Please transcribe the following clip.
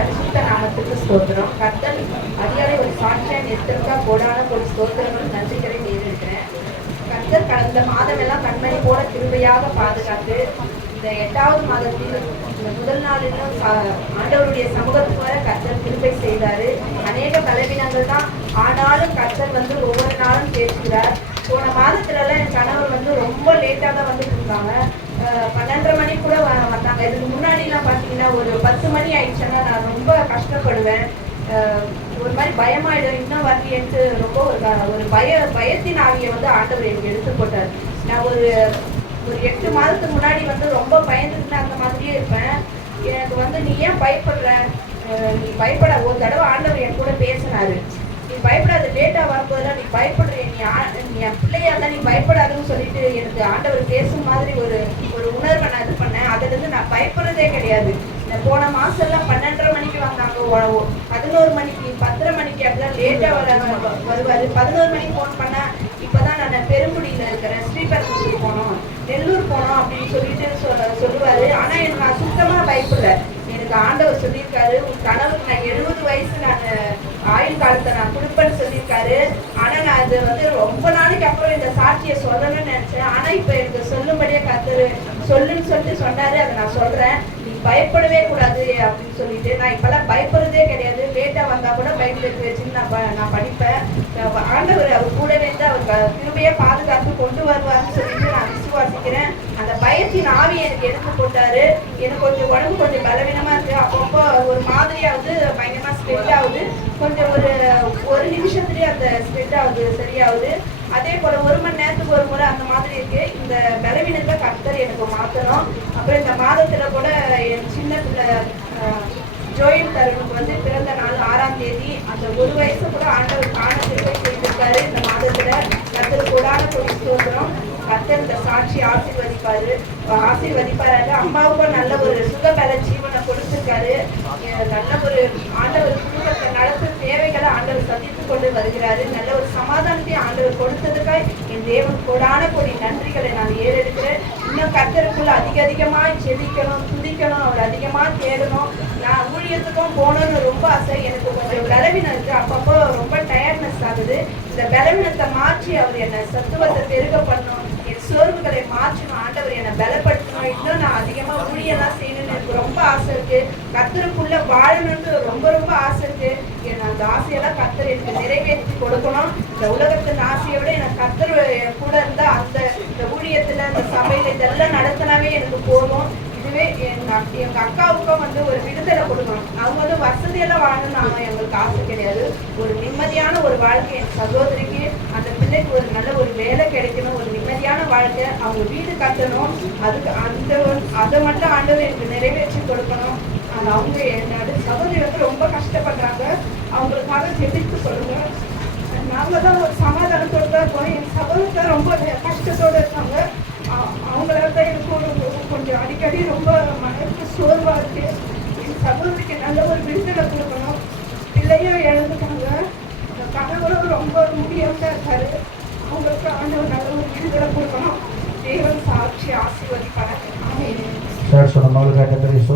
பரிசுத்த நாமத்துக்கு ஸ்தோத்திரம். கர்த்தர் அதிகாலை ஒரு சாட்சியா நிறுத்திருக்கா கோடான ஒரு ஸ்தோத்திரங்கள் நன்றிகளை நேரிடுகிறேன். கர்த்தர் கடந்த மாதமெல்லாம் கண்மணி போல கிருபையாக பாதுகாத்து இந்த 8வது மாதத்தில் இந்த முதல் நாள் இன்னும் ஆண்டவருடைய சமூகத்துக்கு வர கர்த்தர் கிருபை செய்தாரு. அநேக பலவீனங்கள் தான், ஆனாலும் கர்த்தர் ஒவ்வொரு நாளும் பேசுகிறார். போன மாதத்துலலாம் என் கணவர் ரொம்ப லேட்டாக தான் வந்துட்டு இருந்தாங்க. 12:30 மணி கூட வந்தாங்க. இதுக்கு முன்னாடிலாம் பார்த்தீங்கன்னா ஒரு 10 மணி ஆயிடுச்சுன்னா நான் ரொம்ப கஷ்டப்படுவேன். ஒரு மாதிரி பயமாயிடும், இன்னும் வரலையேன்ட்டு ரொம்ப ஒரு பயத்தின் ஆவியை ஆண்டவர் எனக்கு எடுத்து போட்டார். நான் ஒரு 8 மாதத்துக்கு முன்னாடி ரொம்ப பயந்துட்டு அந்த மாதிரியே இருப்பேன். எனக்கு நீ ஏன் பயப்படுற, நீ பயப்பட ஒரு தடவை ஆண்டவர் என் கூட பேசினாரு. நீ பயப்படாத, லேட்டா வரும்போதெல்லாம் நீ பயப்படுற, நீ என் பிள்ளையா இருந்தா நீ பயப்படாதுன்னு சொல்லிட்டு எனக்கு ஆண்டவர் பேசும் மாதிரி ஒரு உணர்வை நான் இது பண்ணேன். அதுல இருந்து நான் பயப்படுறதே கிடையாது. போன மாசம் எல்லாம் 12:30 மணிக்கு வந்தாங்க, 11 மணிக்கு 10:30 மணிக்கு அப்படிலாம் லேட்டா வருவாரு. 11 மணிக்கு போன் பண்ணா இப்பதான் நான் பெருங்குடியில இருக்கிறேன், ஸ்ரீபெரும்புதூர் போனோம், நெல்லூர் போனோம் அப்படின்னு சொல்லிட்டு சொல்லுவாரு. ஆனா எனக்கு நான் சுத்தமா பயப்படல. எனக்கு ஆண்டவர் சொல்லியிருக்காரு, உன் கனவுக்கு நான் 70 வயசு நான் ஆயுள் காலத்தை நான் கொடுப்பேன்னு சொல்லியிருக்காரு. ஆனா நான் அது ரொம்ப நாளைக்கு அப்புறம் இந்த சாட்சியை சொல்லணும்னு நினைச்சேன். ஆனா இப்ப எனக்கு சொல்லும்படியே கர்த்தர் சொல்லுன்னு சொல்லிட்டு சொன்னாரு. அதை நான் சொல்றேன். நீ பயப்படவே கூடாது அப்படின்னு சொல்லிட்டு நான் இப்பெல்லாம் பயப்படுறதே கிடையாது. லேட்டா வந்தா கூட பைபிள் எடுத்து வச்சுன்னு நான் படிப்பேன். ஆண்டவர் அவர் கூடவே இருந்து அவர் திரும்பியே பாதுகாத்து கொண்டு வருவார்னு சொல்லிட்டு நான் விசுவாசிக்கிறேன். அந்த பயத்தின் ஆவி எனக்கு எடுத்து போட்டாரு. எனக்கு கொஞ்சம் உடம்பு கொஞ்சம் பலவீனமா இருக்கு. அப்பப்போ ஒரு மாதிரியாவது பயங்கரமா ஸ்ப்ரெட் ஆகுது. கொஞ்சம் ஒரு நிமிஷத்துலயே அந்த ஸ்ப்ரெட் ஆகுது, சரியாகுது. அதே போல 1 மணி நேரத்துக்கு ஒரு முறை அந்த மாதிரி இருக்கு. இந்த பலவீனத்தை கர்த்தர் எனக்கு மாற்றணும். அப்புறம் இந்த மாதத்துல கூட என் சின்ன பிள்ளை ஜோயில் தருணுக்கு பிறந்த நாள் 6ஆம் தேதி. அந்த 1 வயசு கூட ஆண்டவர் காண திருப்பை செய்திருக்காரு. இந்த மாதத்துல கர்த்தர் கூடான கொடி ஸ்தோத்திரம். கர்த்தர் இந்த சாட்சி ஆசீர்வதிப்பாரு. அம்மாவுக்கும் நல்ல ஒரு சுகபல ஜீவனை கொடுத்திருக்காரு. நல்ல ஒரு ஆண்டவர் குடும்பத்தை நடத்தும் தேவைகளை ஆண்டவர் சந்தித்துக் கொண்டு வருகிறாரு. நல்ல ஒரு சமாதானத்தை ஆண்டவர் கொடுத்ததுக்காய் என் தேவன் கோடான கோடி நன்றிகளை நான் ஏறெடுக்கிறேன். இன்னும் கர்த்தருக்குள்ள அதிகமாய் செபிக்கணும், துதிக்கணும், அவர் அதிகமா தேடணும். நான் ஊழியத்துக்கும் போகணும்னு ரொம்ப ஆசை. எனக்கு கொஞ்சம் பலவீனம் இருக்கு, அப்பப்போ ரொம்ப டயர்ட்னஸ் ஆகுது. இந்த பலவீனத்தை மாற்றி அவர் என்னை சத்துவத்தை பெருக பண்ணணும், என் சோர்வுகளை மாற்றணும், ஆண்டவர் என்னை பலப்படுத்தணும். இன்னும் நான் அதிகமா ஊழியெல்லாம் செய்யணும்னு எனக்கு ரொம்ப ஆசை இருக்கு. கர்த்தருக்குள்ள வாழணும்னு ரொம்ப ஆசை இருக்கு. அந்த ஆசையெல்லாம் கர்த்தர் எனக்கு நிறைவேற்றி கொடுக்கணும். இந்த உலகத்தின் ஆசையை விட எனக்கு கர்த்தர் கூட இருந்தா இந்த ஊழியத்துல இந்த சபையில இதெல்லாம் நடத்தினாவே எனக்கு போதும். இதுவே எங்க அக்காவுக்கும் ஒரு விடுதலை கொடுக்கணும். அவங்க வசதியெல்லாம் வாழணும்னு எங்களுக்கு ஆசை கிடையாது. ஒரு நிம்மதியான ஒரு வாழ்க்கை என் சகோதரிக்கு, அந்த பிள்ளைக்கு ஒரு நல்ல ஒரு வேலை கிடைக்கணும், ஒரு நிம்மதியான வாழ்க்கை, அவங்க வீடு கட்டணும். அதுக்கு அதை மட்டும் ஆண்டவர் எனக்கு நிறைவேற்றி கொடுக்கணும். அவங்க என்னோட சகோதரி ரொம்ப கஷ்டப்படுறாங்க. அவங்களுக்காக ஜெபித்து சொல்லுங்க. நாங்க தான் ஒரு சமாதானத்தோடு தான் இருக்கோம். என் சகோதரி தான் ரொம்ப கஷ்டத்தோடு இருக்காங்க. அவங்கள தான் எனக்கு கொஞ்சம் அடிக்கடி ரொம்ப மனசுக்கு சோர்வா இருக்கு. என் சகோதரிக்கு நல்ல ஒரு விடுதலை கொடுக்கணும். பிள்ளையும் இழந்துட்டாங்க, கணவரும் ரொம்ப முடியாம இருக்காரு. அவங்களுக்கு ஆண்டவர் நல்ல ஒரு விடுதலை கொடுக்கணும். தேவன் சாட்சி ஆசீர்வதிப்பாங்க.